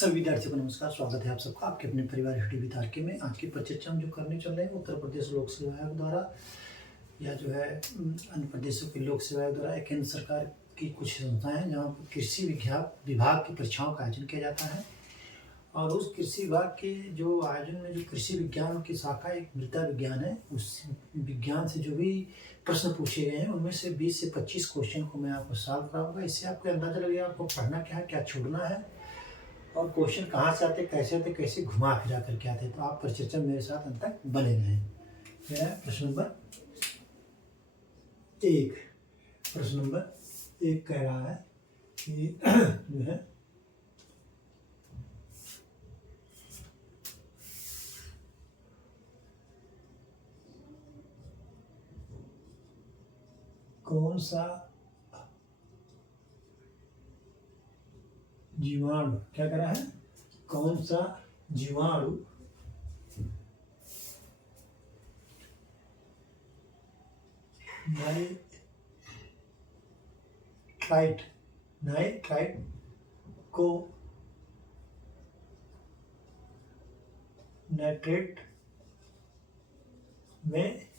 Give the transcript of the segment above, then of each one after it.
सभी विद्यार्थियों को नमस्कार। स्वागत है आप सबका आपके अपने परिवार हिस्ट्री तार्किक में। आज की परिचर्चा हम जो करने चल रहे हैं उत्तर प्रदेश लोक सेवा आयोग द्वारा या जो है अन्य प्रदेशों के लोक सेवा आयोग द्वारा केंद्र सरकार की कुछ संस्थाएं हैं जहाँ पर कृषि विभाग की परीक्षाओं का आयोजन किया जाता है। और उस कृषि विभाग के जो आयोजन में जो कृषि विज्ञान की शाखा एक मृदा विज्ञान है, उस विज्ञान से जो भी प्रश्न पूछे गए हैं उनमें से 20 से 25 क्वेश्चन को मैं आपको सॉल्व कराऊंगा। इससे आपको अंदाजा लगेगा आपको पढ़ना क्या है, क्या छोड़ना है और क्वेश्चन कहाँ से आते, कैसे घुमा फिरा करके आते। तो आप परिचर्चा में मेरे साथ अंत तक बने रहें। मेरा प्रश्न नंबर 1 कह रहा है कि जो है कौन सा जीवाणु, क्या कह रहा है, कौन सा जीवाणु नाइट्राइट को नाइट्रेट में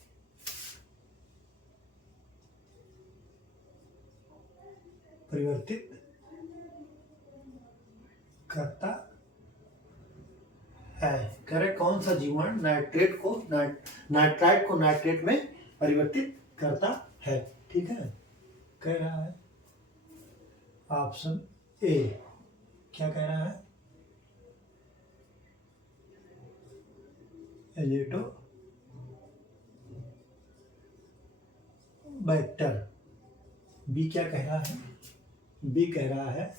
परिवर्तित करता है। कह रहे कौन सा जीवाणु नाइट्राइट को नाइट्रेट में परिवर्तित करता है। ठीक है, कह रहा है ऑप्शन ए। क्या कह रहा है, एलिटोबैक्टर। बी क्या कह रहा है, बी कह रहा है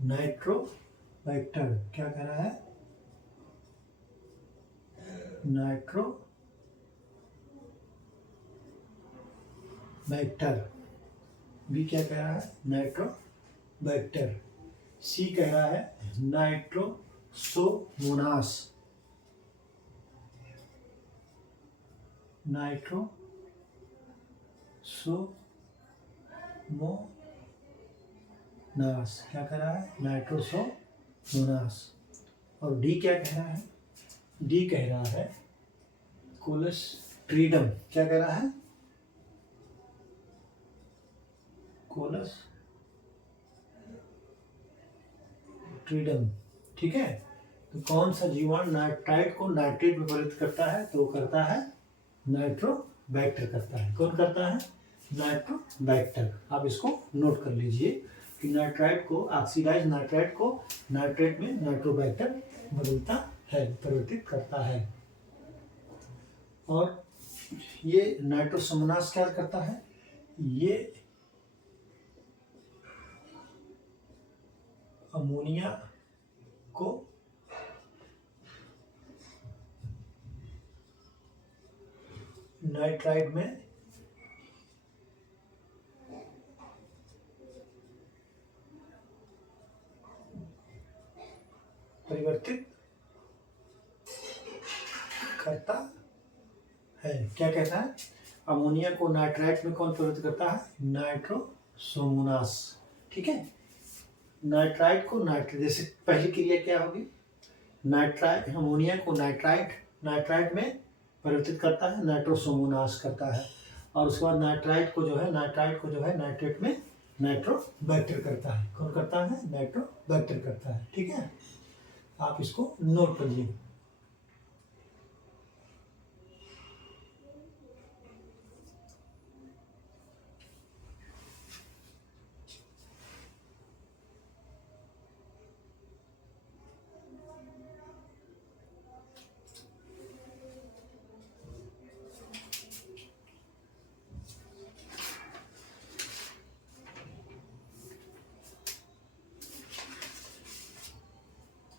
नाइट्रोबैक्टर। क्या कह रहा है, नाइट्रोबैक्टर। बी क्या कह रहा है, नाइट्रोबैक्टर। सी कह रहा है नाइट्रोसोमोनास। क्या कह रहा है, नाइट्रोसोमोनास। और डी क्या कह रहा है, डी कह रहा है कोलेस्ट्रीडम। क्या कह रहा है, कोलेस्ट्रीडम। ठीक है, तो कौन सा जीवाणु नाइट्राइट को नाइट्रेट में परिवर्तित करता है, तो करता है नाइट्रोबैक्टर करता है। कौन करता है, नाइट्रोबैक्टर। आप इसको नोट कर लीजिए कि नाइट्राइट को, ऑक्सीडाइज नाइट्राइट को नाइट्रेट में नाइट्रोबैक्टर बदलता है, परिवर्तित करता है। और ये नाइट्रोसोमोनास क्या करता है, ये अमोनिया को नाइट्राइट में परिवर्तित करता है। क्या कहता है, अमोनिया को नाइट्राइट में कौन परिवर्तित करता है, नाइट्रोसोमोनास। ठीक है, नाइट्राइट को नाइट्रेट, जैसे पहली क्रिया क्या होगी, नाइट्राइट अमोनिया को नाइट्राइट में परिवर्तित करता है, नाइट्रोसोमोनास करता है। और उसके बाद नाइट्राइट को जो है नाइट्रेट में नाइट्रोबैक्टर करता है। कौन करता है, नाइट्रोबैक्टर करता है। ठीक है, आप इसको नोट कर लीजिए।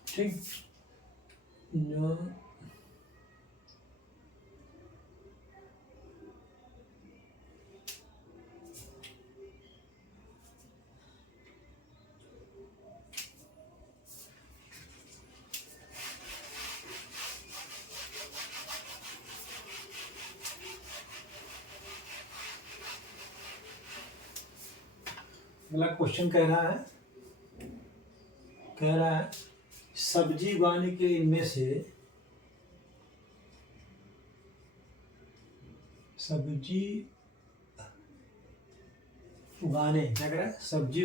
ठीक, अगला क्वेश्चन कह रहा है कह रहा है सब्जी उगाने के इनमें से सब्जी उगाने, क्या कह रहा है, सब्जी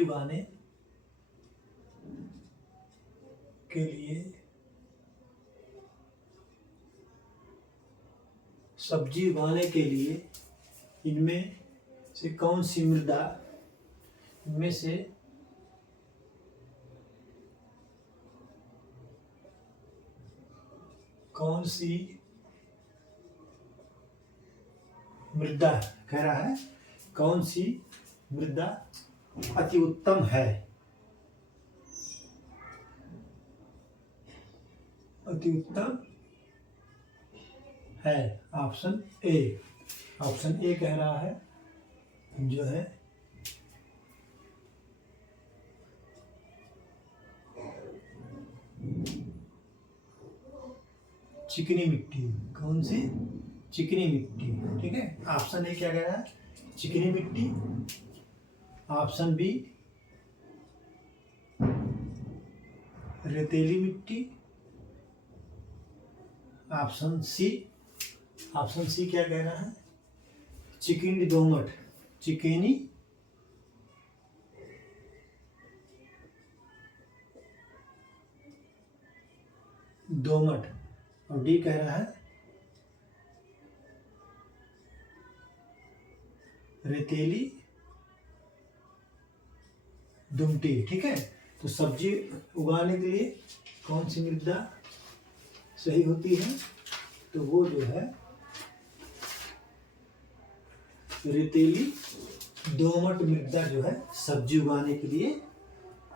उगाने के लिए इनमें से कौन सी मृदा, इनमें से कौन सी मृदा, कह रहा है कौन सी मृदा अति उत्तम है, अति उत्तम है। ऑप्शन ए कह रहा है जो है चिकनी मिट्टी। कौन सी? चिकनी मिट्टी। ठीक है, ऑप्शन ए क्या कह रहा है, चिकनी मिट्टी। ऑप्शन बी रेतीली मिट्टी। ऑप्शन सी क्या कह रहा है, चिकनी दोमट, चिकनी दोमट। और डी कह रहा है रेतीली दुमटी। ठीक है, तो सब्जी उगाने के लिए कौन सी मृदा सही होती है, तो वो जो है रेतीली दोमट मृदा जो है सब्जी उगाने के लिए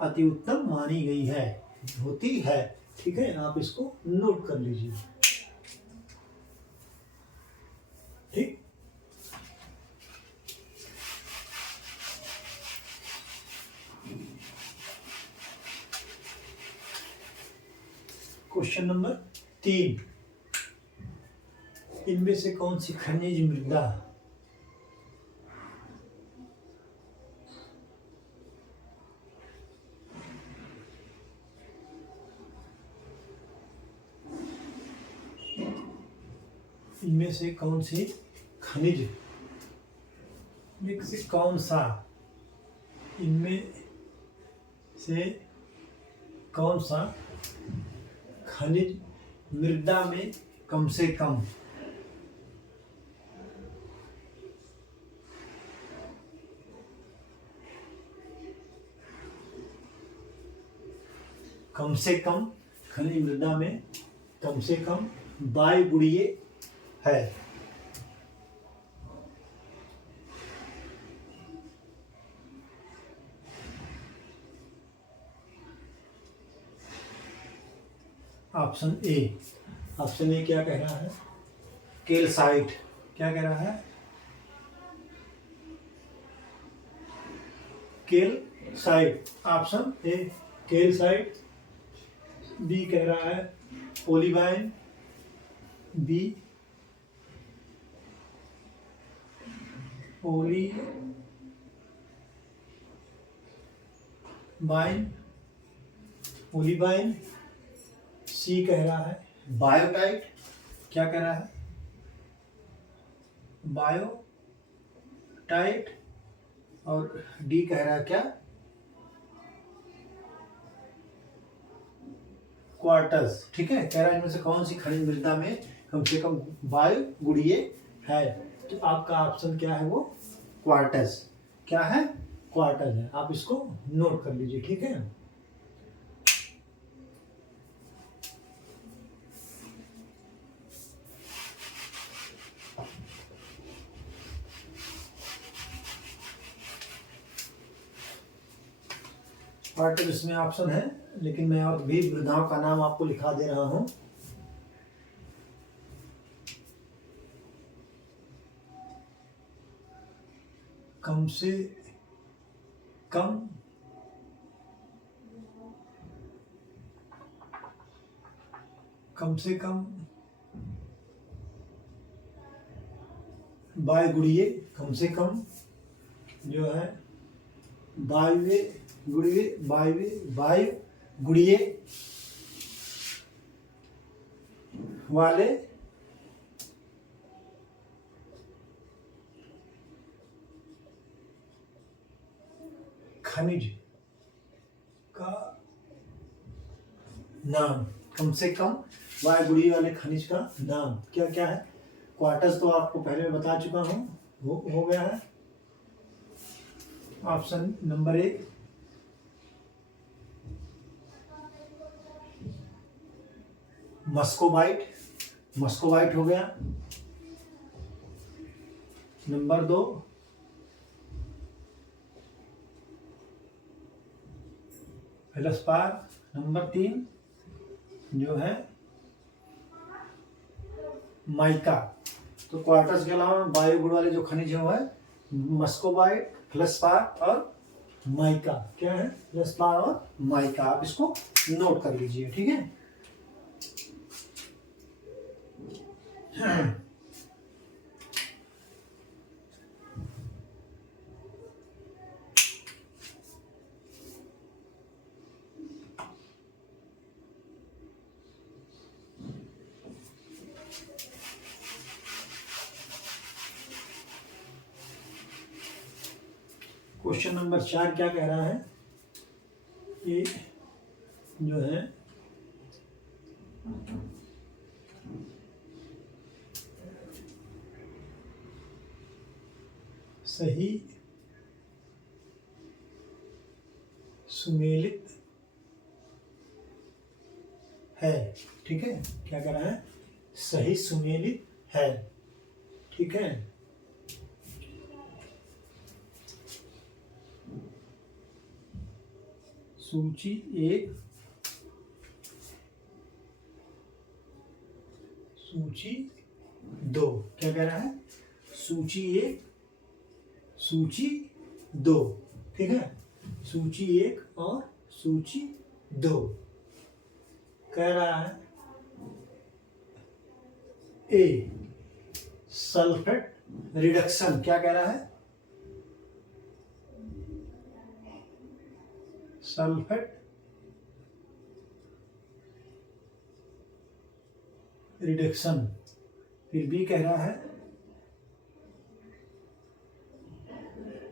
अति उत्तम मानी गई है, होती है। ठीक है, आप इसको नोट कर लीजिए। ठीक, क्वेश्चन नंबर 3, इनमें से कौन सी खनिज मृदा इनमें से कौन सी खनिज में से कौन सा, इनमें से कौन सा खनिज मृदा में कम से कम खनिज मृदा में कम से कम वायुगुणीय है। ऑप्शन ए क्या कह रहा है, कैल्साइट। क्या कह रहा है, calcite. Option A calcite. B कह रहा है ओलिवाइन। B olivine. सी कह रहा है बायोटाइट। क्या कह रहा है, बायोटाइट। और डी कह रहा है क्या, क्वार्टज। ठीक है, कह रहा है इनमें से कौन सी खनिज मृदा में कम से कम वायुगुणीय है, तो आपका ऑप्शन क्या है, वो क्वार्टज। क्या है, क्वार्टज है। आप इसको नोट कर लीजिए। ठीक है, क्वार्टज इसमें ऑप्शन है, लेकिन मैं और भी मृदाओं का नाम आपको लिखा दे रहा हूं। कम से कम वायुगुणीय, कम से कम जो है वायुगुणीय गुड़िए वाले खनिज का नाम। कम से कम वाय गुड़ी वाले खनिज का नाम क्या क्या है? क्वार्टज तो आपको पहले मैं बता चुका हूं, हो गया है। ऑप्शन नंबर 1 मस्कोबाइट, मस्कोबाइट हो गया। नंबर 2 फेलस्पार। नंबर 3 जो है माइका। तो क्वार्टर्स के अलावा वायु गुण वाले जो खनिज है वो है मस्कोबाइट, फेलस्पार और माइका। क्या है? फेलस्पार और माइका। आप इसको नोट कर लीजिए, ठीक है। क्वेश्चन नंबर 4 क्या कह रहा है? ये जो है सही सुमेलित है, ठीक है। क्या कह रहा है? सही सुमेलित है, ठीक है। सूची 1, सूची 2। क्या कह रहा है? सूची 1, सूची 2, ठीक है। सूची 1 और सूची 2 कह रहा है ए सल्फेट रिडक्शन। क्या कह रहा है? Sulphate reduction. फिर बी कह रहा है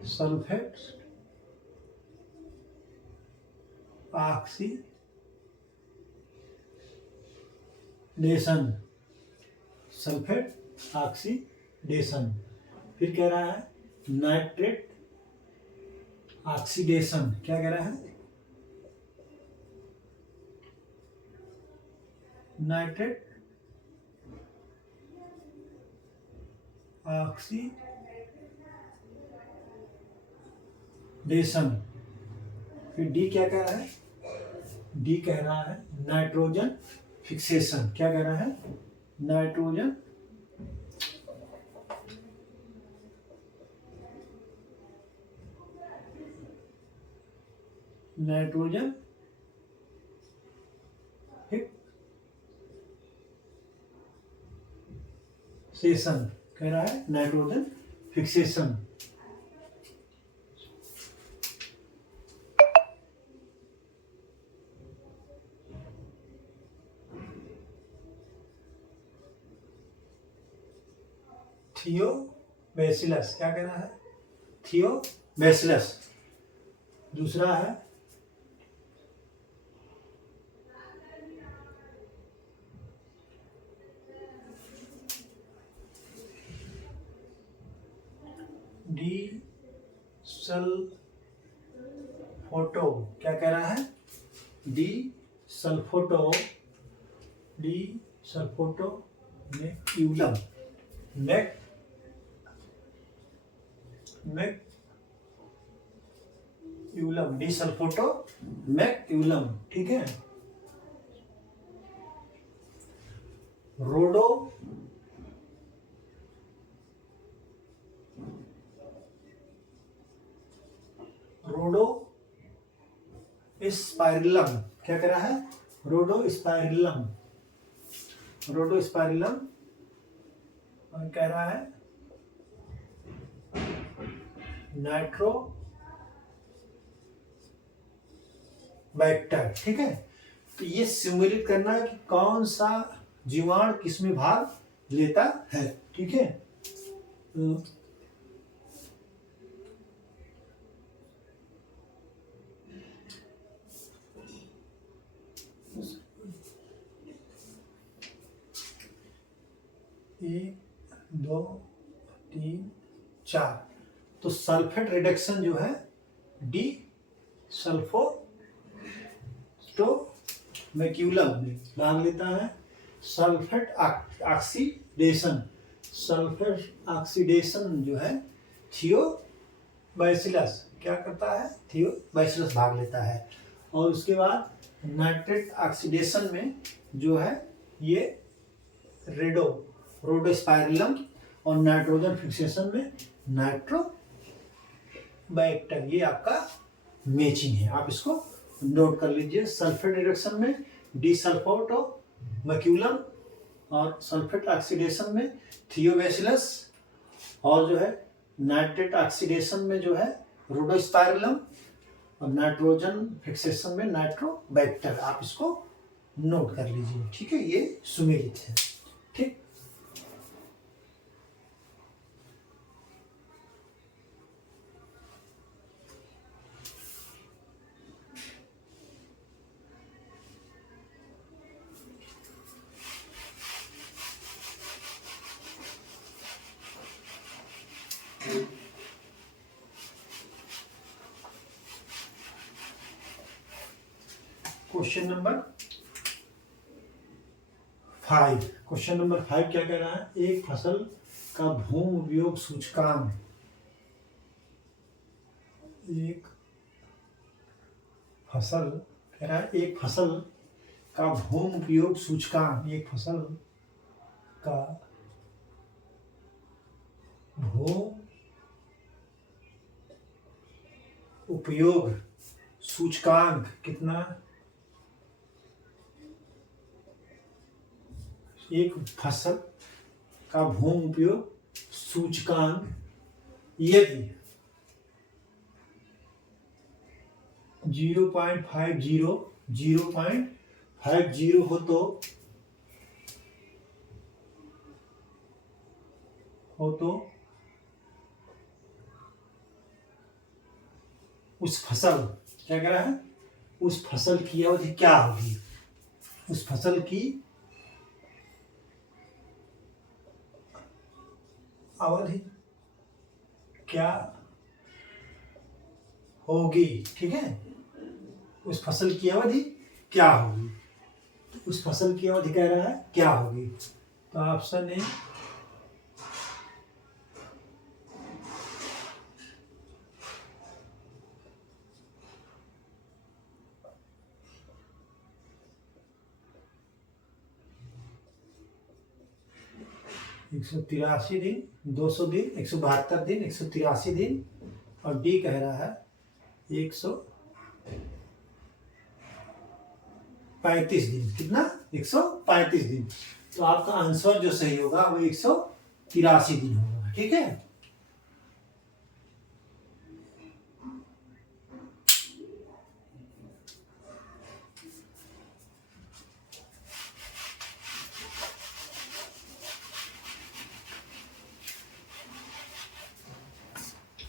सल्फेट ऑक्सीडेशन, सल्फेट ऑक्सीडेशन। फिर कह रहा है नाइट्रेट ऑक्सीडेशन। क्या कह रहा है? Nitrate oxidation. फिर डी क्या कह रहा है? डी कह रहा है नाइट्रोजन फिक्सेशन। क्या कह रहा है? Nitrogen nitrogen fixation. कह रहा है नाइट्रोजन फिक्सेशन। थियोबैसिलस। क्या कह रहा है? थियोबैसिलस। दूसरा है डी सल्फोटो। क्या कह रहा है? D सल्फोटो McCullum. McCullum, D सल्फोटो McCullum, ठीक है। रोडो स्पाइरिलम। क्या कह रहा है? रोडो स्पाइरिलम और कह रहा है नाइट्रो वेक्टर, ठीक है। तो ये सिमुलेट करना है कि कौन सा जीवाणु किसमें भाग लेता है, ठीक है। तो एक, दो, तीन, चार, तो सल्फेट रिडक्शन जो है डी सल्फो तो मैक्यूलम में भाग लेता है। सल्फेट ऑक्सीडेशन, सल्फेट ऑक्सीडेशन जो है थियोबैसिलस क्या करता है, थियोबैसिलस भाग लेता है। और उसके बाद नाइट्रेट ऑक्सीडेशन में जो है ये रोडोस्पाइरिलम, और नाइट्रोजन फिक्सेशन में नाइट्रोबैक्टर। ये आपका मैचिंग है, आप इसको नोट कर लीजिए। सल्फेट रिडक्शन में डी सल्फोटो मैक्यूलम, और सल्फेट ऑक्सीडेशन में थियोबैसिलस, और जो है नाइट्रेट ऑक्सीडेशन में जो है रोडोस्पाइरिलम, और नाइट्रोजन फिक्सेशन में नाइट्रोबैक्टर। आप इसको नोट कर लीजिए, ठीक है। ये सुमेलित है, ठीक। क्वेश्चन नंबर 5, क्वेश्चन नंबर 5 क्या कह रहा है, एक फसल का भूमि उपयोग सूचकांक, एक फसल कह रहा है, एक फसल का भूमि उपयोग सूचकांक, एक फसल का भूमि उपयोग सूचकांक कितना, एक फसल का भूमि उपयोग सूचकांक यदि 0.50 हो तो उस फसल क्या कह रहा है, उस फसल की अवधि क्या होगी, उस फसल की अवधि क्या होगी, ठीक है। उस फसल की अवधि क्या होगी, तो उस फसल की अवधि कह रहा है क्या होगी। तो ऑप्शन ए एक 183 दिन, 200 दिन, 172 दिन, 183 दिन, और डी कह रहा है 135 दिन। कितना, 135 दिन। तो आपका आंसर जो सही होगा वो 183 दिन होगा, ठीक है।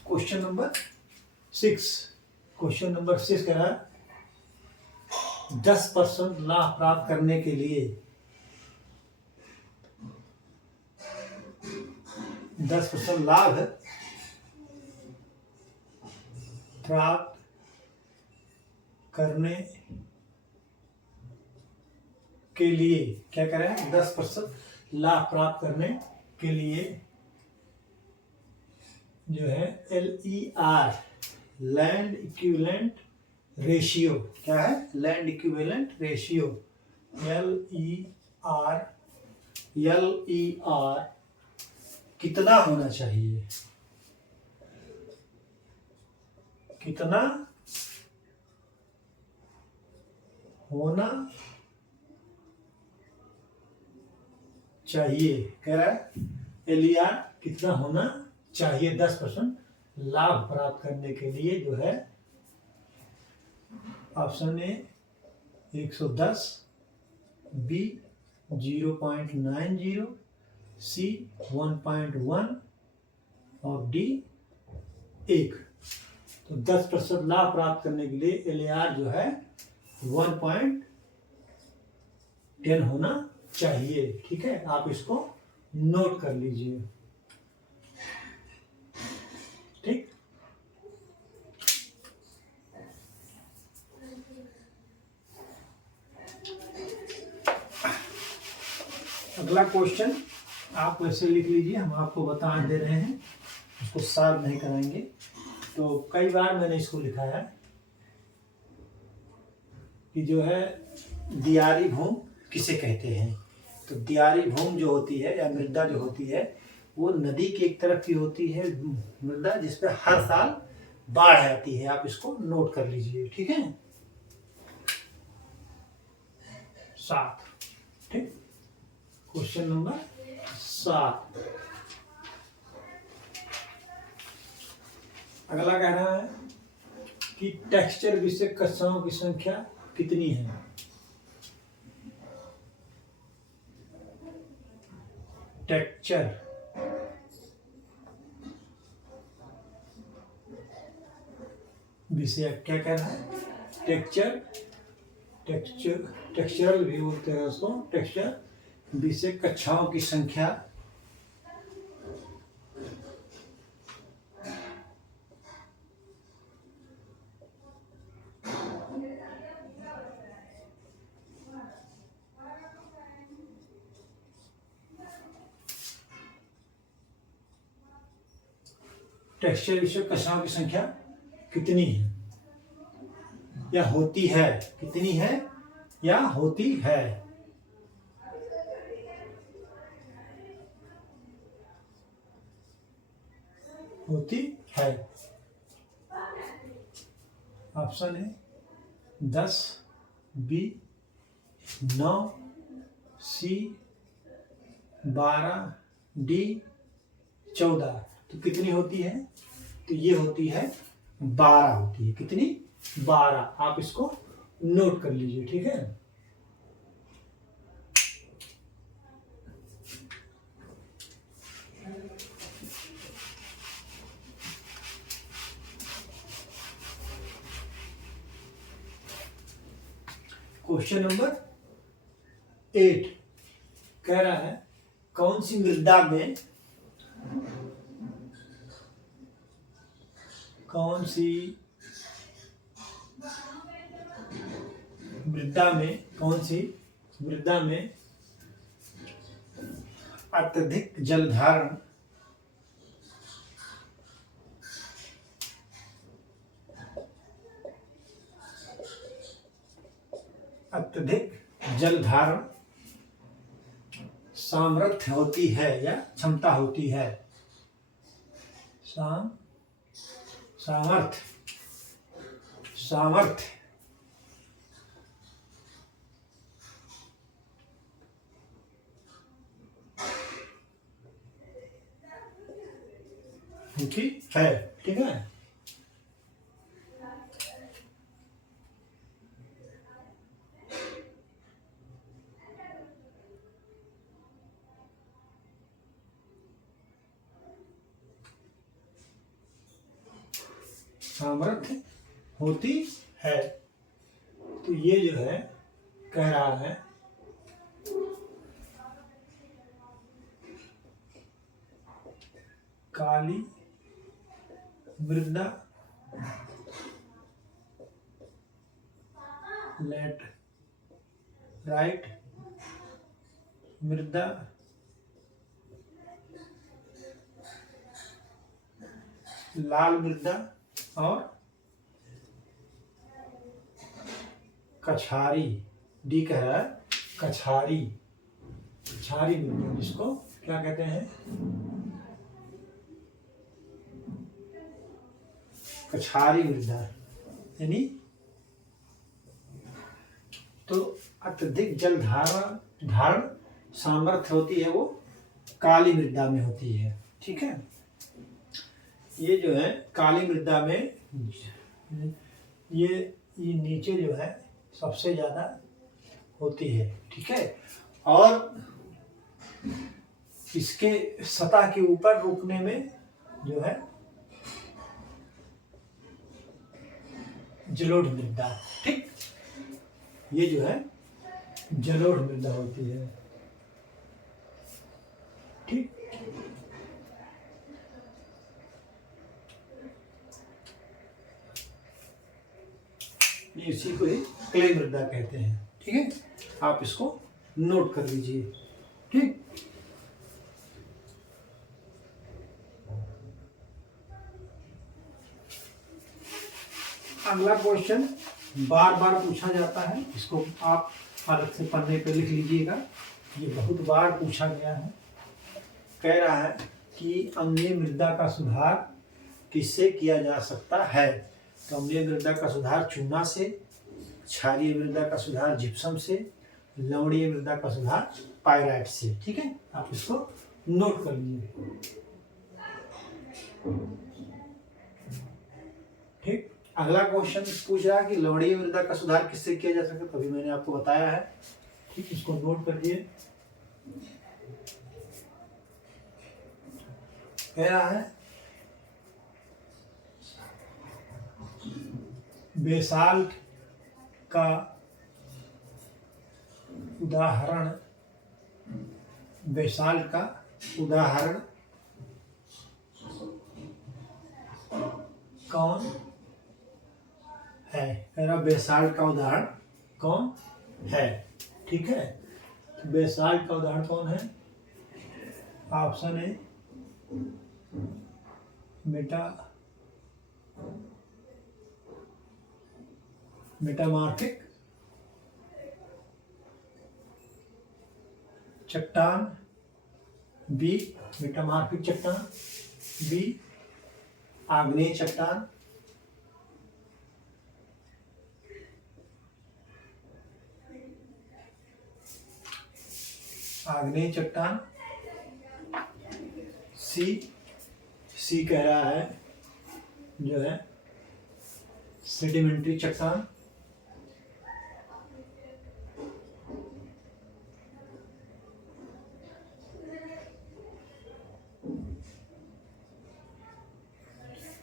क्वेश्चन नंबर 6, क्वेश्चन नंबर 6 कह रहा है 10% लाभ प्राप्त करने के लिए 10% लाभ प्राप्त करने के लिए क्या करें, 10% लाभ प्राप्त करने के लिए जो है LER लैंड इक्विवेलेंट रेशियो, क्या है, लैंड इक्विवेलेंट रेशियो LER कितना होना चाहिए, कितना होना चाहिए, कह रहा है LER कितना होना चाहिए 10% लाभ प्राप्त करने के लिए जो है ऑप्शन ए 110, बी 0.90, सी 1.1 और डी 1। तो 10% लाभ प्राप्त करने के लिए LAR जो है 1.10 होना चाहिए। ठीक है, आप इसको नोट कर लीजिए। ठीक, अगला क्वेश्चन आप वैसे लिख लीजिए, हम आपको बता दे रहे हैं, उसको सॉल्व नहीं कराएंगे। तो कई बार मैंने इसको लिखा है कि जो है दियारी भूमि किसे कहते हैं। तो दियारी भूमि जो होती है या मृदा जो होती है वो नदी के एक तरफ की होती है मृदा, जिसपे हर साल बाढ़ आती है। आप इसको नोट कर लीजिए। ठीक है, 7। ठीक, क्वेश्चन नंबर 7। अगला कह रहा है कि टेक्सचर विषयक कक्षाओं की संख्या कितनी है। टेक्सचर विषयक क्या कह रहा है? टेक्सचरल भी बोलते हैं उसको। टेक्सचर विषय कक्षाओं की संख्या टेक्सचर विषय कक्षाओं की संख्या कितनी है या होती है? कितनी है या होती है? होती है। ऑप्शन है 10, बी 9, सी 12, डी 14। तो कितनी होती है? तो ये होती है 12 होती है। कितनी? 12। आप इसको नोट कर लीजिए। ठीक है, क्वेश्चन नंबर 8 कह रहा है कौन सी मृदा में अत्यधिक जलधारण सामर्थ्य होती है या क्षमता होती है। सामर्थ्य ठीक है। ठीक है, सामर्थ्य होती है। तो ये जो है कह रहा है काली मृदा, लैटराइट मृदा, लाल मृदा और कछारी। डी कह रहा है कछारी मृदा, जिसको क्या कहते हैं? कछारी मृदा। यानी तो अत्यधिक जल धारण सामर्थ्य होती है वो काली मृदा में होती है। ठीक है, ये जो है काली मृदा में ये ये नीचे जो है सबसे ज़्यादा होती है, ठीक है। और इसके सतह के ऊपर रुकने में जो है जलोढ़ मृदा, ठीक, ये जो है जलोढ़ मृदा होती है, ठीक। ये इसी को ही क्ले मृदा कहते हैं, ठीक है। आप इसको नोट कर लीजिए, ठीक। अगला क्वेश्चन बार बार पूछा जाता है, इसको आप अलग से पन्ने पे लिख लीजिएगा, ये बहुत बार पूछा गया है। कह रहा है कि अम्लीय मृदा का सुधार किससे किया जा सकता है। तो अम्लीय मृदा का सुधार चूना से, क्षारीय मृदा का सुधार जिप्सम से, लवणीय मृदा का सुधार पाइराइट से, ठीक है। आप इसको नोट कर लीजिए, ठीक। अगला क्वेश्चन पूछ रहा है कि लवणीय मृदा का सुधार किससे किया जा सकता है, तभी मैंने आपको बताया है, ठीक। इसको नोट करिए। कह रहा है बेसाल्ट का उदाहरण, बेसाल्ट का उदाहरण कौन है। कह रहा बेसाल्ट का उदाहरण कौन है, ठीक है। तो बेसाल्ट का उदाहरण कौन है। ऑप्शन ए मेटामॉर्फिक चट्टान, बी मेटामॉर्फिक चट्टान, बी आग्नेय चट्टान, आग्नेय चट्टान, सी कह रहा है जो है सेडिमेंट्री चट्टान,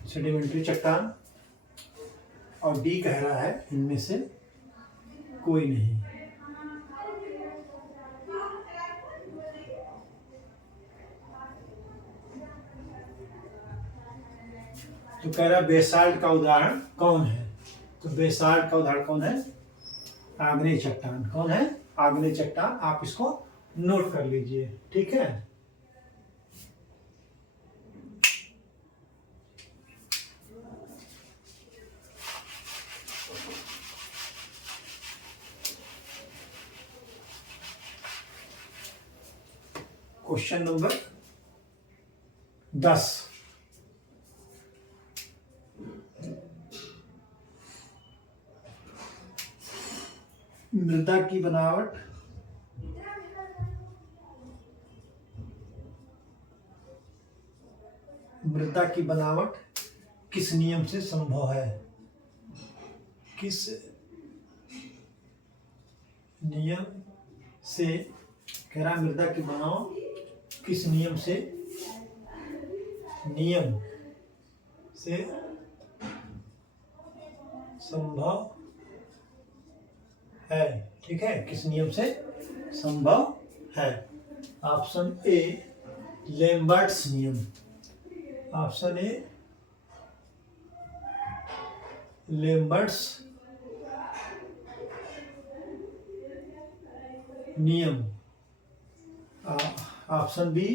सेडिमेंट्री चट्टान, और डी कह रहा है इनमें से कोई नहीं। तो कह रहा बेसाल्ट का उदाहरण कौन है। तो बेसाल्ट का उदाहरण कौन है, आग्नेय चट्टान। कौन है, आग्नेय चट्टान। आप इसको नोट कर लीजिए, ठीक है। क्वेश्चन नंबर 10, मृदा की बनावट किस नियम से संभव है। किस नियम से, कह रहा मृदा की बनावट किस नियम से संभव है, ठीक है। किस नियम से संभव है। ऑप्शन ए लैम्बर्ट्स नियम, ऑप्शन ए लैम्बर्ट्स नियम, ऑप्शन बी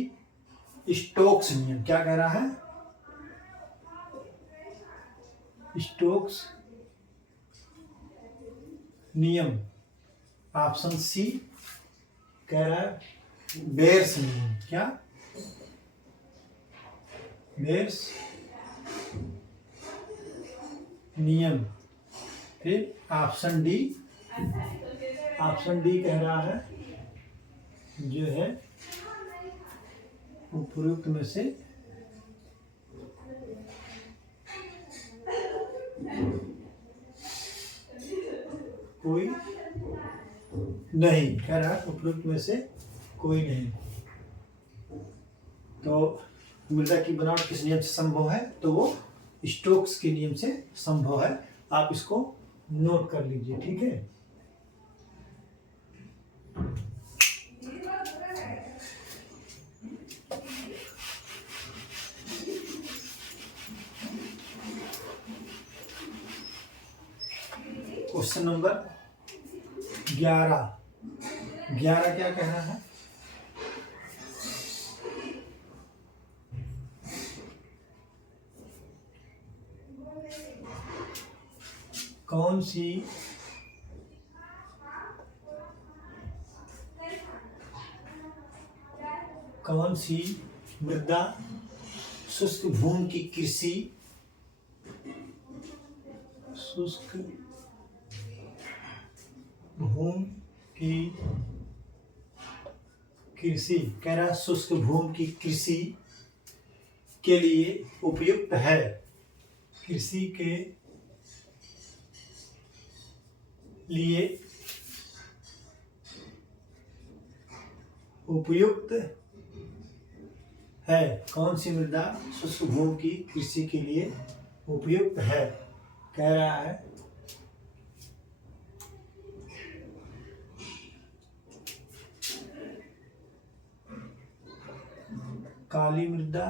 स्टोक्स नियम। क्या कह रहा है, स्टोक्स नियम। ऑप्शन सी कह रहा है बेयर्स नियम। क्या, बेयर्स नियम। फिर ऑप्शन डी कह रहा है जो है उपयुक्त में से कोई नहीं, कह रहा है उपयुक्त में से कोई नहीं। तो मृदा की बनावट किस नियम से संभव है? तो वो स्टोक्स के नियम से संभव है। आप इसको नोट कर लीजिए, ठीक है। क्वेश्चन नंबर 11 क्या कह रहा है? कौन सी मृदा शुष्क भूमि की कृषि कह रहा है शुष्क भूमि की कृषि के लिए उपयुक्त है? कृषि के लिए उपयुक्त है। कौन सी मृदा शुष्क भूमि की कृषि के लिए उपयुक्त है? कह रहा है काली मृदा,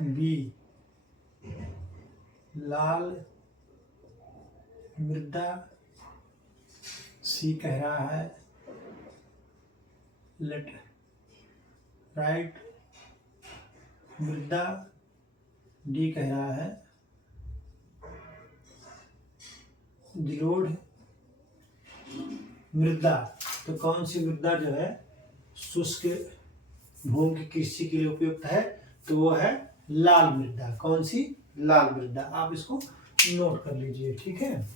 बी लाल मृदा, सी कह रहा है लेटराइट मृदा, डी कह रहा है जलोढ़ मृदा। तो कौन सी मृदा जो है शुष्क भूमि की कृषि के लिए उपयुक्त है? तो वो है लाल मृदा। कौन सी? लाल मृदा। आप इसको नोट कर लीजिए, ठीक है।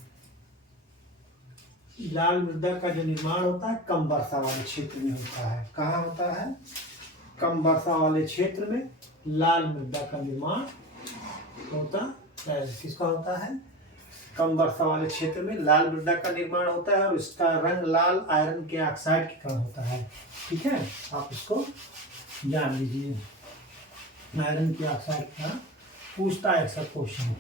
लाल मृदा का जो निर्माण होता है कम वर्षा वाले क्षेत्र में होता है। कहाँ होता है? कम वर्षा वाले क्षेत्र में लाल मृदा का निर्माण होता है। किसका होता है? कम वर्षा वाले क्षेत्र में लाल मृदा का निर्माण होता है और इसका रंग लाल आयरन के ऑक्साइड के कारण होता है, ठीक है। आप इसको जान लीजिए। आयरन के ऑक्साइड का पूछता है अक्सर क्वेश्चन,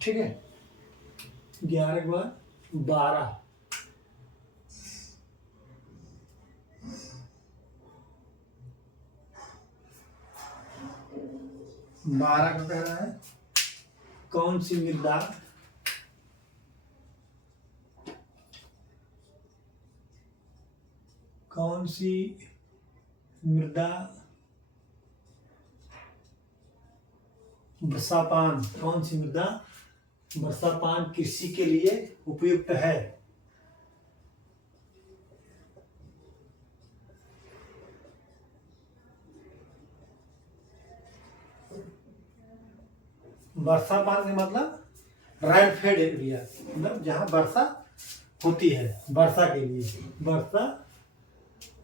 ठीक है। 11 के बाद 12 का कह रहा है कौन सी मृदा वर्षापान वर्षापान कृषि के लिए उपयुक्त है? वर्षापान का मतलब रेनफेड एरिया, मतलब जहां वर्षा होती है, वर्षा के लिए। वर्षा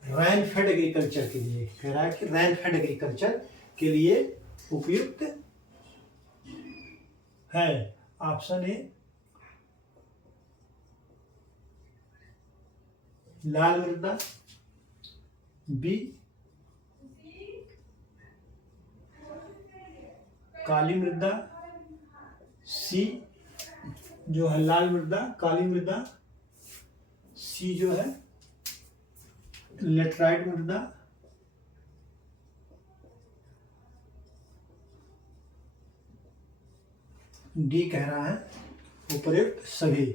रेनफेड एग्रीकल्चर के लिए कह रहा है कि रेनफेड एग्रीकल्चर के लिए उपयुक्त है। ऑप्शन ए लाल मृदा, बी काली मृदा, सी जो है लाल मृदा काली मृदा, सी जो है लेटराइट मृदा, डी कह रहा है उपयुक्त सभी।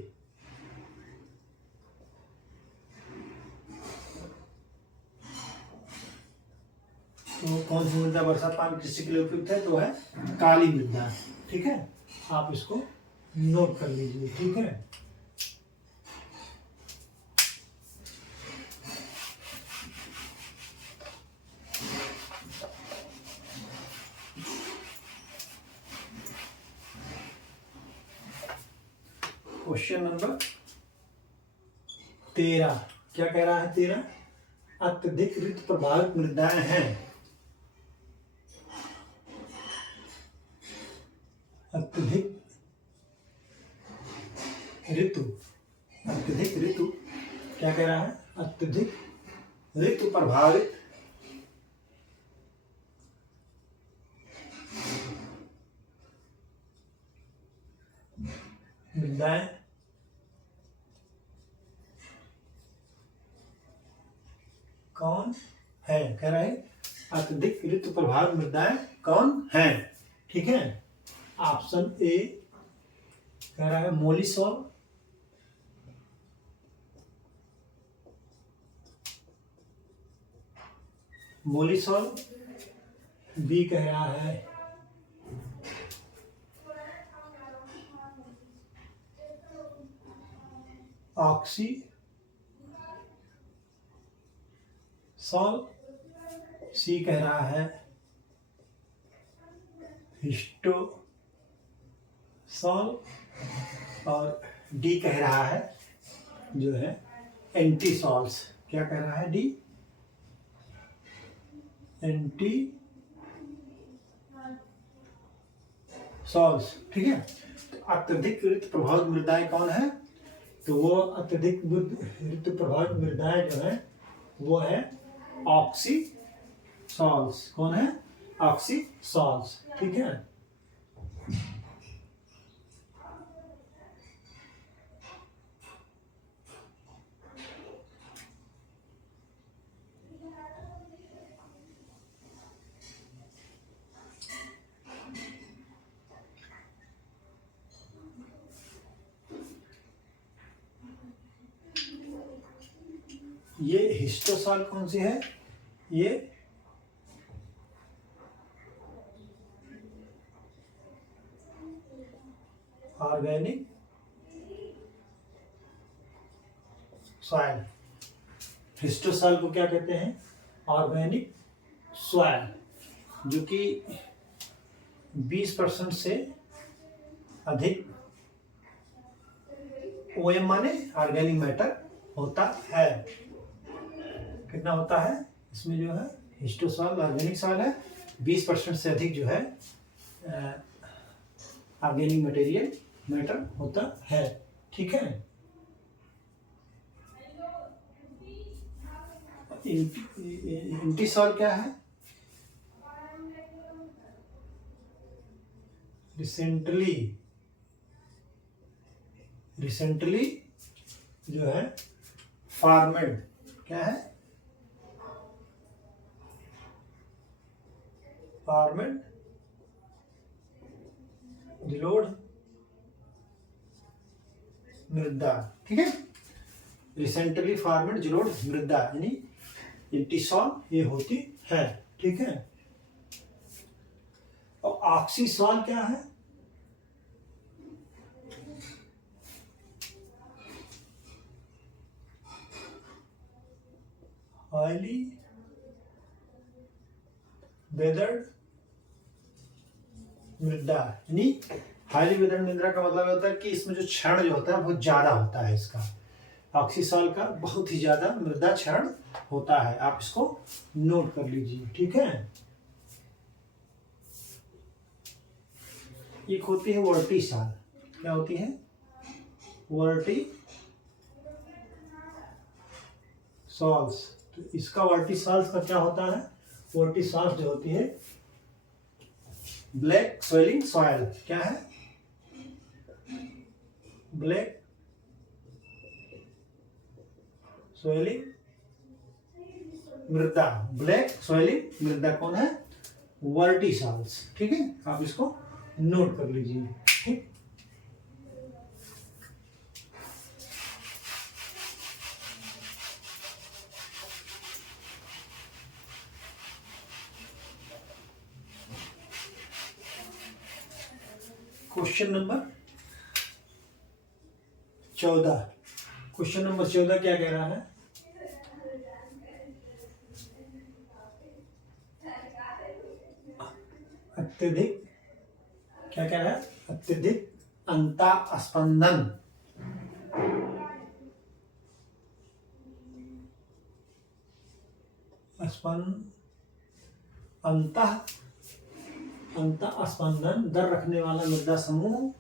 तो कौन सी मृदा वर्षापान कृषि के लिए उपयुक्त है? तो है काली मृदा, ठीक है। आप इसको नोट कर लीजिए, ठीक है। क्वेश्चन नंबर 13 क्या कह रहा है? 13 अत्यधिक ऋतु प्रभावित मृदाएं हैं। अत्यधिक ऋतु, अत्यधिक ऋतु क्या कह रहा है, अत्यधिक ऋतु प्रभावित मृदाएं कौन है, कह रहा है अत्यधिक ऋतु प्रभावित मृदाएं कौन है। ठीक है, ऑप्शन ए कह रहा है मोलिसॉल, मोलिसॉल, बी कह रहा है ऑक्सी सॉल, सी कह रहा है हिस्टो सॉल और डी कह रहा है जो है एंटीसॉल्स। क्या कह रहा है, डी एंटी सॉल्स। ठीक है, तो अत्यधिक ऋतु प्रभावित मृदाएं कौन है, तो वो अत्यधिक ऋतु प्रभावित मृदाएं जो है वो है ऑक्सी सॉल्स। कौन है, ऑक्सी सॉल्स। ठीक है, ये हिस्टोसॉल कौन सी है, ये ऑर्गेनिक सॉइल। हिस्टोसॉल को क्या कहते हैं, ऑर्गेनिक सॉइल, जो कि 20% से अधिक ओएम माने ऑर्गेनिक मैटर होता है। कितना होता है इसमें जो है, हिस्टोसॉल ऑर्गेनिक सॉइल है, 20% से अधिक जो है ऑर्गेनिक मटेरियल मैटर होता है। ठीक है, एंटीसॉल क्या है, रिसेंटली जो है फार्मेड, क्या है, फार्मेड जिलोड मृदा। ठीक है, रिसेंटली फार्मेड जिलोड मृदा यानी एंटीसॉल ये होती है। ठीक है, और ऑक्सीसॉल क्या है, हाईली वेदर्ड मृदा, यानी हाईली वेदर्ड मृदा का मतलब होता है कि इसमें जो क्षरण जो होता है बहुत ज्यादा होता है, इसका ऑक्सीसॉल का बहुत ही ज्यादा मृदा क्षरण होता है। आप इसको नोट कर लीजिए। ठीक है, एक होती है वर्टीसॉल, क्या होती है, वर्टीसॉल्स। तो इसका वर्टीसॉल्स का क्या होता है, वर्टीसॉल्स जो होती है ब्लैक सोइलिंग सॉइल। क्या है, ब्लैक सोइलिंग मृदा, ब्लैक सोइलिंग मृदा कौन है, वर्टीसॉल्स। ठीक है, आप इसको नोट कर लीजिए। ठीक, क्वेश्चन नंबर 14, क्वेश्चन नंबर 14 क्या कह रहा है, अत्यधिक, क्या कह रहा है, अत्यधिक अंतःस्पंदन, अंतः अंतः स्पंदन दर रखने वाला मृदा समूह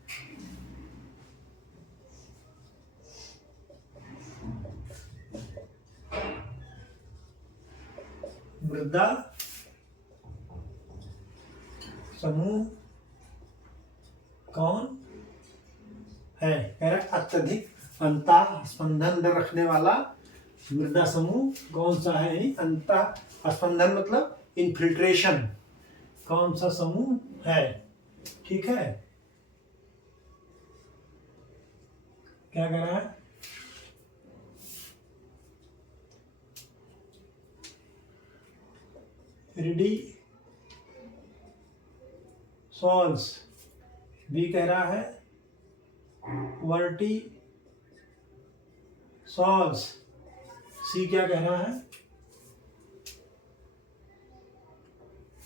मृदा समूह कौन है? कह रहा अत्यधिक अंतः स्पंदन दर रखने वाला मृदा समूह कौन सा है? अंतः स्पंदन मतलब इनफिल्ट्रेशन, कौन सा समूह है? ठीक है, क्या कह रहा है? रिडी सॉल्स, बी कह रहा है वर्टी सॉल्स, सी क्या कह रहा है?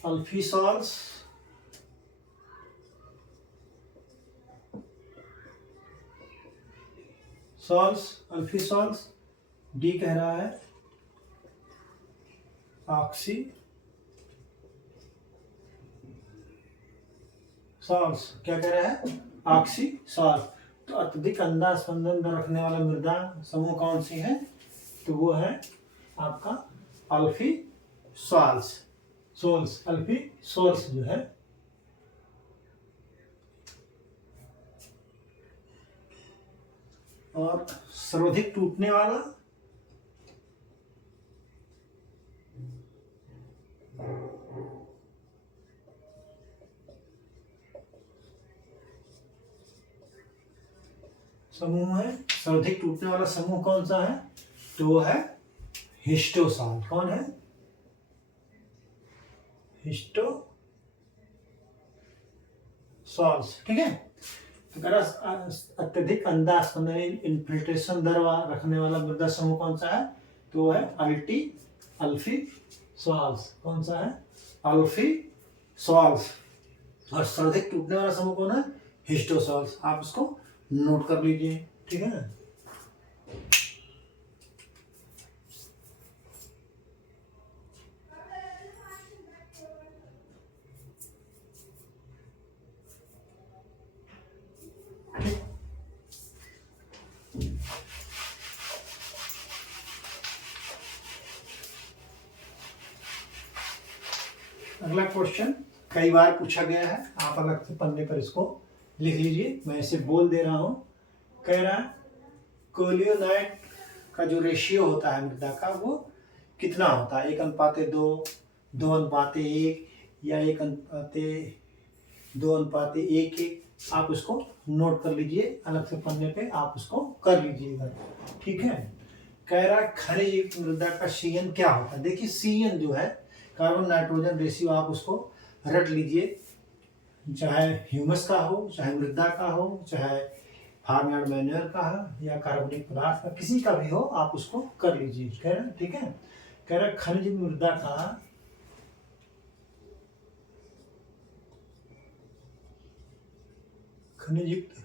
अल्फीसॉल्स, सॉल्स अल्फीसॉल्स, डी कह रहा है ऑक्सी सॉल्स, क्या कह रहा है? Oxy souls. तो अत्यधिक अंधा स्पंदन दर रखने वाला मृदा समूह कौन सी है? तो वो है आपका अल्फी सॉल्स, सोल्स, अल्फी सोल्स जो है। और सर्वाधिक टूटने वाला समूह है, सर्वाधिक टूटने वाला समूह कौन सा है? तो वो है हिस्टोसाल। कौन है? हिस्टोसाल्स। ठीक है, अगर अत्यधिक अंधा स्पंदन इनफिल्ट्रेशन दर रखने वाला मृदा समूह कौन सा है? तो वो है अल्फी सॉल्स। कौन सा है? अल्फी सॉल्स। और सर्वाधिक टूटने वाला समूह कौन है? हिस्टोसॉल्स। आप इसको नोट कर लीजिए। ठीक है, अगला क्वेश्चन कई बार पूछा गया है, आप अलग से पन्ने पर इसको लिख लीजिए, मैं इसे बोल दे रहा हूं। कह रहा है कोलियोनाइट का जो रेशियो होता है मृदा का वो कितना होता है? 1:2, 2:1 या 1:2:1। आप उसको नोट कर लीजिए, अलग से पन्ने पे आप उसको कर लीजिएगा। ठीक है, कह रहा है खनिज युक्त मृदा का CN क्या होता है? देखिए CN जो है कार्बन नाइट्रोजन रेशियो, आप उसको रट लीजिए, चाहे ह्यूमस का हो, चाहे मृदा का हो, चाहे फार्म यार्ड मैन्योर का हो या कार्बनिक पदार्थ का, किसी का भी हो, आप उसको कर लीजिए। कह रहे हैं, ठीक है, कह रहे खनिज मृदा का खनिज युक्त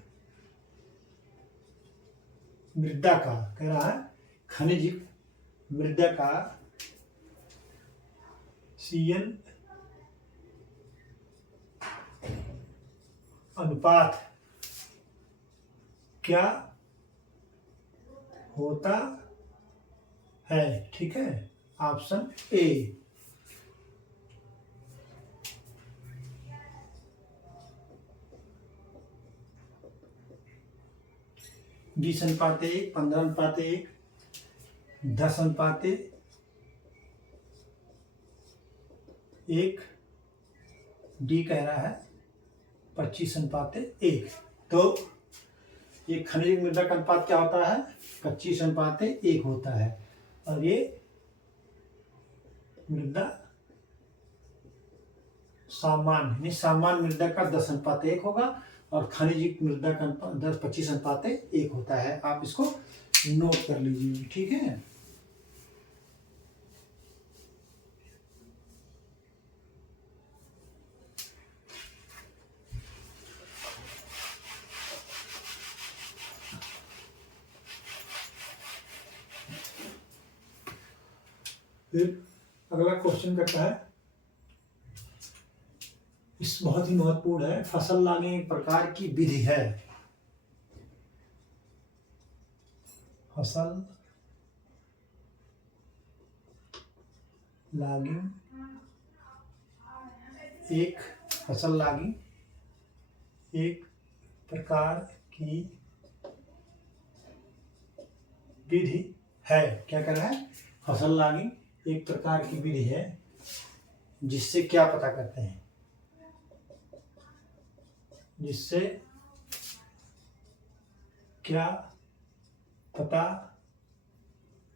मृदा का, कह रहा है खनिज युक्त मृदा का CN अनुपात क्या होता है? ठीक है, ऑप्शन ए 20:1, 15:1, 10:1, डी कह रहा है 25:1। तो ये खनिज मृदा का अनुपात क्या होता है? 25:1 होता है। और ये मृदा सामान्य मृदा का 10:1 होगा और खनिज मृदा का 25:1 होता है। आप इसको नोट कर लीजिए। ठीक है, फिर अगला क्वेश्चन करता है बहुत ही महत्वपूर्ण है। फसल लॉगिंग एक प्रकार की विधि है। फसल लॉगिंग फसल लॉगिंग एक प्रकार की विधि है। क्या कर रहा है? फसल लॉगिंग एक प्रकार की विधि है जिससे क्या पता करते हैं? जिससे क्या पता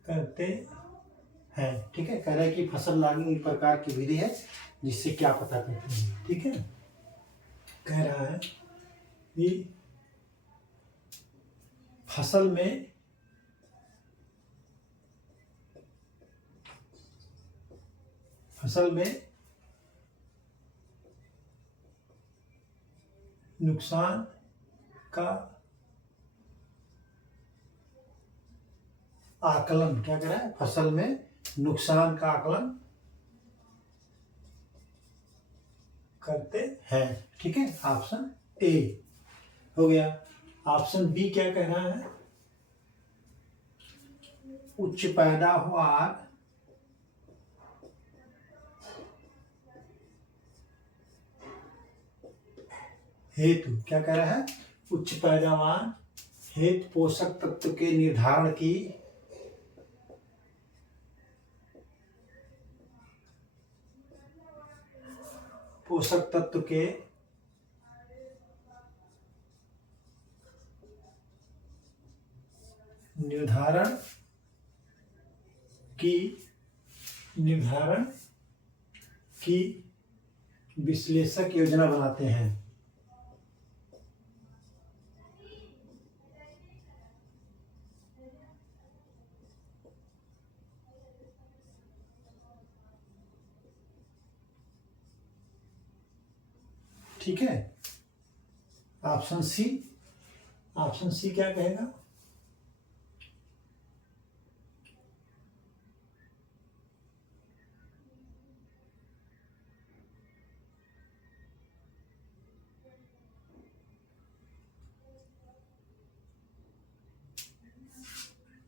करते हैं। ठीक है, कह रहा है कि फसल लॉगिंग एक प्रकार की विधि है जिससे क्या पता करते हैं। ठीक है, कह रहा है कि फसल में नुकसान का आकलन, क्या कह रहा है? फसल में नुकसान का आकलन करते हैं। ठीक है, ऑप्शन ए हो गया। ऑप्शन बी क्या कह रहा है? उच्च पैदावार हेतु, क्या कह रहा है? उच्च पैदावार हेतु पोषक तत्व के निर्धारण की पोषक तत्व के निर्धारण की विश्लेषक योजना बनाते हैं। ठीक है, ऑप्शन सी क्या कहेगा?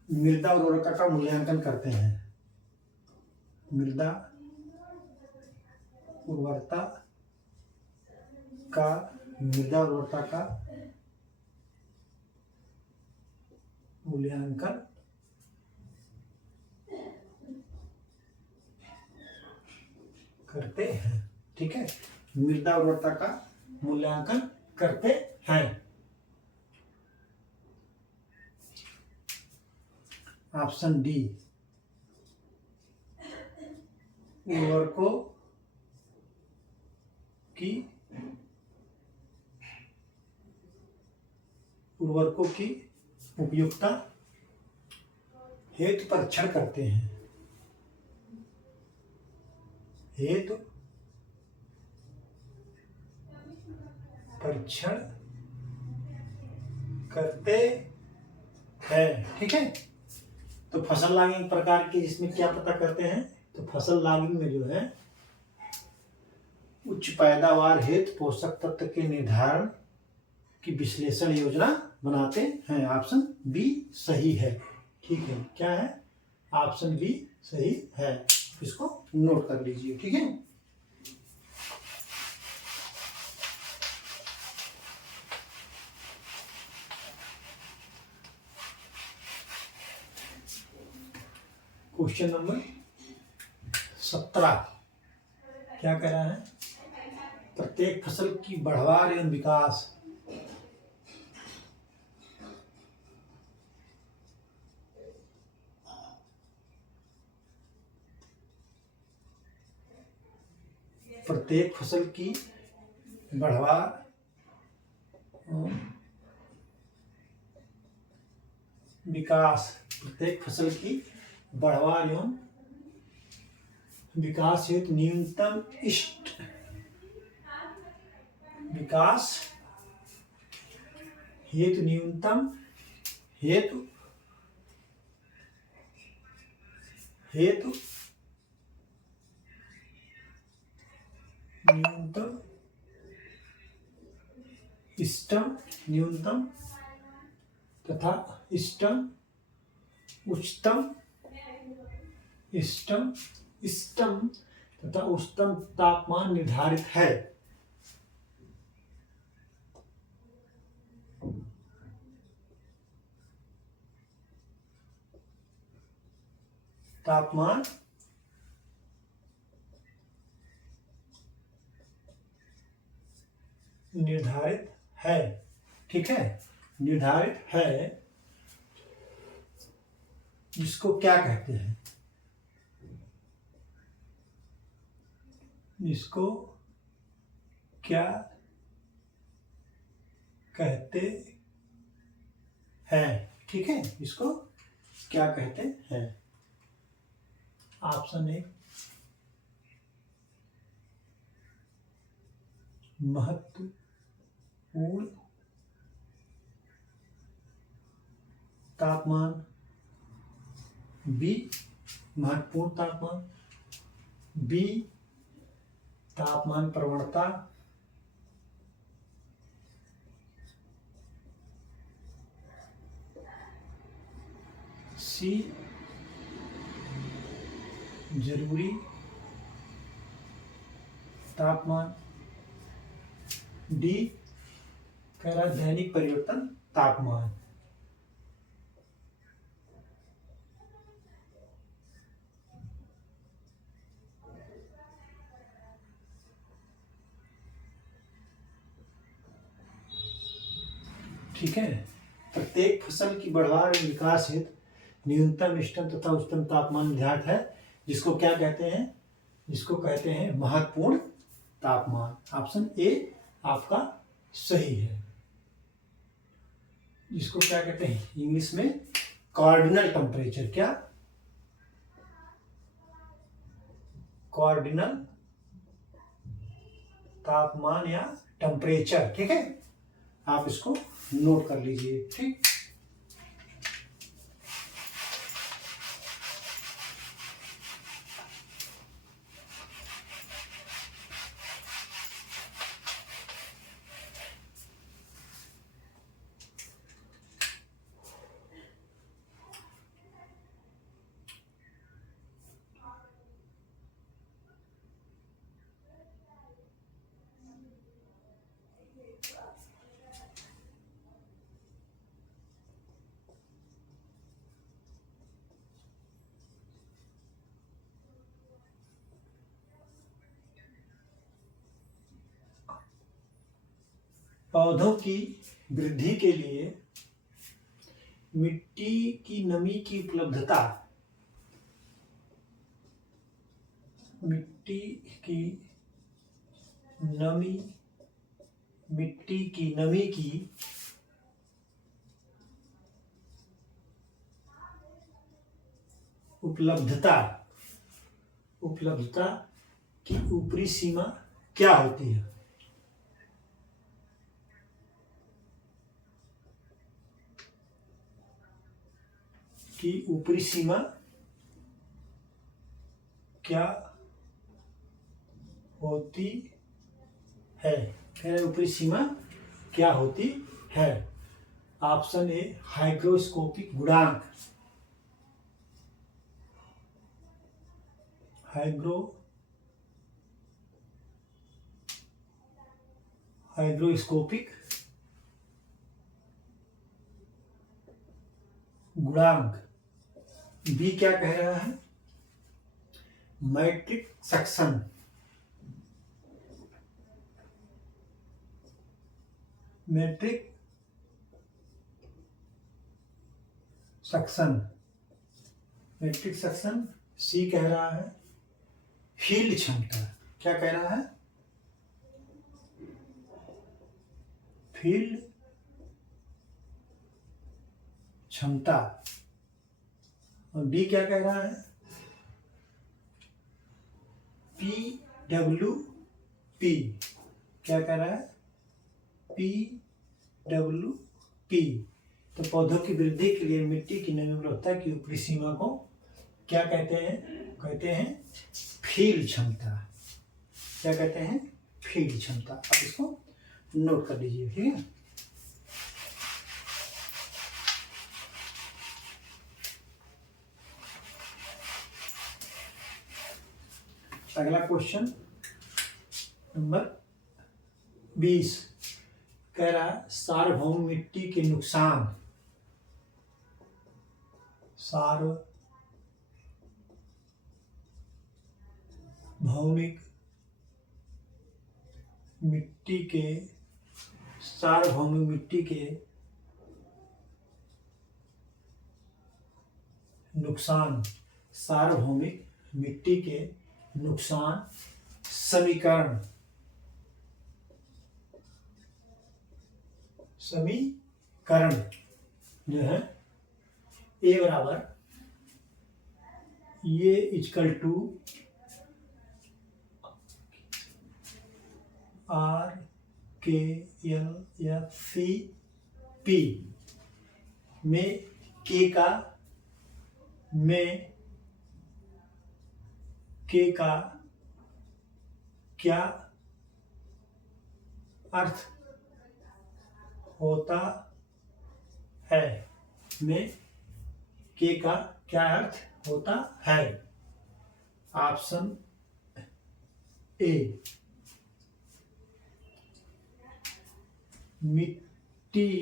मृदा उर्वरता का मूल्यांकन करते हैं। मृदा उर्वरता का मूल्यांकन करते हैं। ठीक है, मृदा उर्वरता का मूल्यांकन करते हैं। ऑप्शन डी उर्वरकों की उपयुक्तता हेतु परीक्षण करते हैं। हेतु परीक्षण करते हैं। ठीक है, तो फसल लॉगिंग प्रकार की जिसमें क्या पता करते हैं? तो फसल लॉगिंग में जो है उच्च पैदावार हेतु पोषक तत्व के निर्धारण की विश्लेषण योजना बनाते हैं। ऑप्शन बी सही है। ठीक है, क्या है? ऑप्शन बी सही है। इसको नोट कर लीजिए। ठीक है, क्वेश्चन नंबर 17 क्या कह रहा है? प्रत्येक फसल की बढ़वार एवं विकास प्रत्येक फसल की बढ़वार विकास प्रत्येक फसल की बढ़वार एवं विकास हेतु न्यूनतम इष्ट विकास हेतु न्यूनतम इष्टतम न्यूनतम तथा इष्टतम उच्चतम, इष्टतम तथा उच्चतम तापमान निर्धारित है। तापमान निर्धारित है, ठीक है, निर्धारित है, जिसको क्या कहते हैं, इसको क्या कहते हैं, ठीक है, इसको क्या कहते हैं। ऑप्शन ए महत्वपूर्ण तापमान, बी महत्वपूर्ण तापमान, बी तापमान प्रवणता, सी जरूरी तापमान, डी कह रहा दैनिक परिवर्तन तापमान। ठीक है, प्रत्येक फसल की बढ़वार एवं विकास हेतु न्यूनतम इष्टतम तथा उच्चतम तापमान निर्धारित है, जिसको क्या कहते हैं, जिसको कहते हैं महत्वपूर्ण तापमान। ऑप्शन ए आपका सही है। जिसको क्या कहते हैं इंग्लिश में कार्डिनल टेम्परेचर, क्या कार्डिनल तापमान या टेम्परेचर, ठीक है, आप इसको नोट कर लीजिए। ठीक, पौधों की वृद्धि के लिए मिट्टी की नमी की उपलब्धता, मिट्टी की नमी, मिट्टी की नमी की उपलब्धता, उपलब्धता की ऊपरी सीमा क्या होती है। की ऊपरी सीमा क्या होती है, ऊपरी सीमा क्या होती है। ऑप्शन ए हाइग्रोस्कोपिक गुणांक, हाइग्रोस्कोपिक गुणांक, बी क्या कह रहा है matric suction, matric suction, matric suction, C कह रहा है फील्ड क्षमता, क्या कह रहा है फील्ड क्षमता, और डी क्या कह रहा है PWP, क्या कह रहा है PWP। तो पौधों की वृद्धि के लिए मिट्टी की नमी उपलब्धता की ऊपरी सीमा को क्या कहते हैं, कहते हैं फील्ड क्षमता, क्या कहते हैं फील्ड क्षमता। अब इसको नोट कर लीजिए, ठीक है। अगला क्वेश्चन नंबर 20 कह रहा है सार्वभौम मिट्टी के नुकसान, सार्वभौमिक मिट्टी के नुकसान, सार्वभौमिक मिट्टी के नुकसान समीकरण जो है ए बराबर ये इक्वल टू RKLFP में के का क्या अर्थ होता है, में के का क्या अर्थ होता है। ऑप्शन ए मिट्टी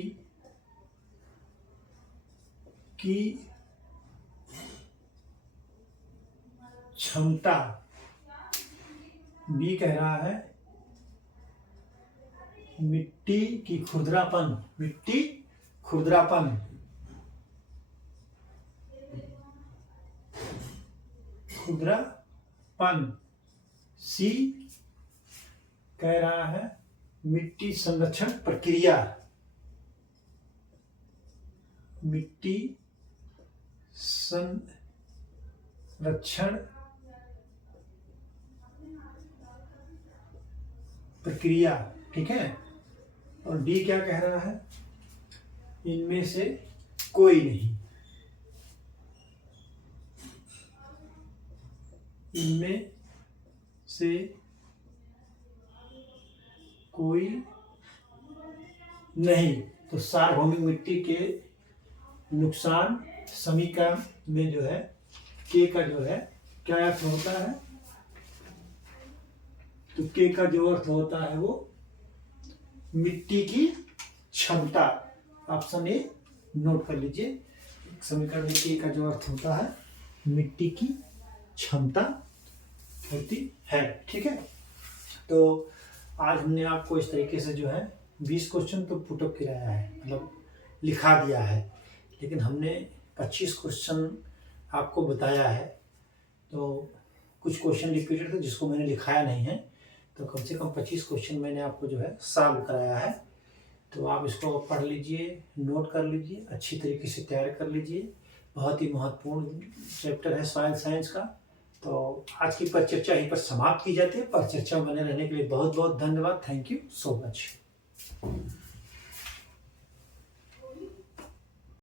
की क्षमता, बी कह रहा है मिट्टी की खुरदरापन, सी कह रहा है मिट्टी संरक्षण प्रक्रिया, ठीक है। और डी क्या कह रहा है, इनमें से कोई नहीं, इनमें से कोई नहीं। तो सार्वभौमिक मिट्टी के नुकसान समीकरण में जो है के का जो है क्या अर्थ होता है, तो के का जो अर्थ होता है वो मिट्टी की क्षमता। ऑप्शन ए नोट कर लीजिए, समीकरण में के का जो अर्थ होता है मिट्टी की क्षमता होती है, ठीक है। तो आज हमने आपको इस तरीके से जो है 20 क्वेश्चन तो पुटअप कराया है, मतलब लिखा दिया है, लेकिन हमने 25 क्वेश्चन आपको बताया है। तो कुछ क्वेश्चन रिपीटेड थे जिसको मैंने लिखाया नहीं है, तो कम से कम 25 क्वेश्चन मैंने आपको जो है सॉल्व कराया है। तो आप इसको पढ़ लीजिए, नोट कर लीजिए, अच्छी तरीके से तैयार कर लीजिए। बहुत ही महत्वपूर्ण चैप्टर है सॉइल साइंस का। तो आज की परिचर्चा यहीं पर समाप्त की जाती है। परिचर्चा में बने रहने के लिए बहुत बहुत धन्यवाद। Thank you so much.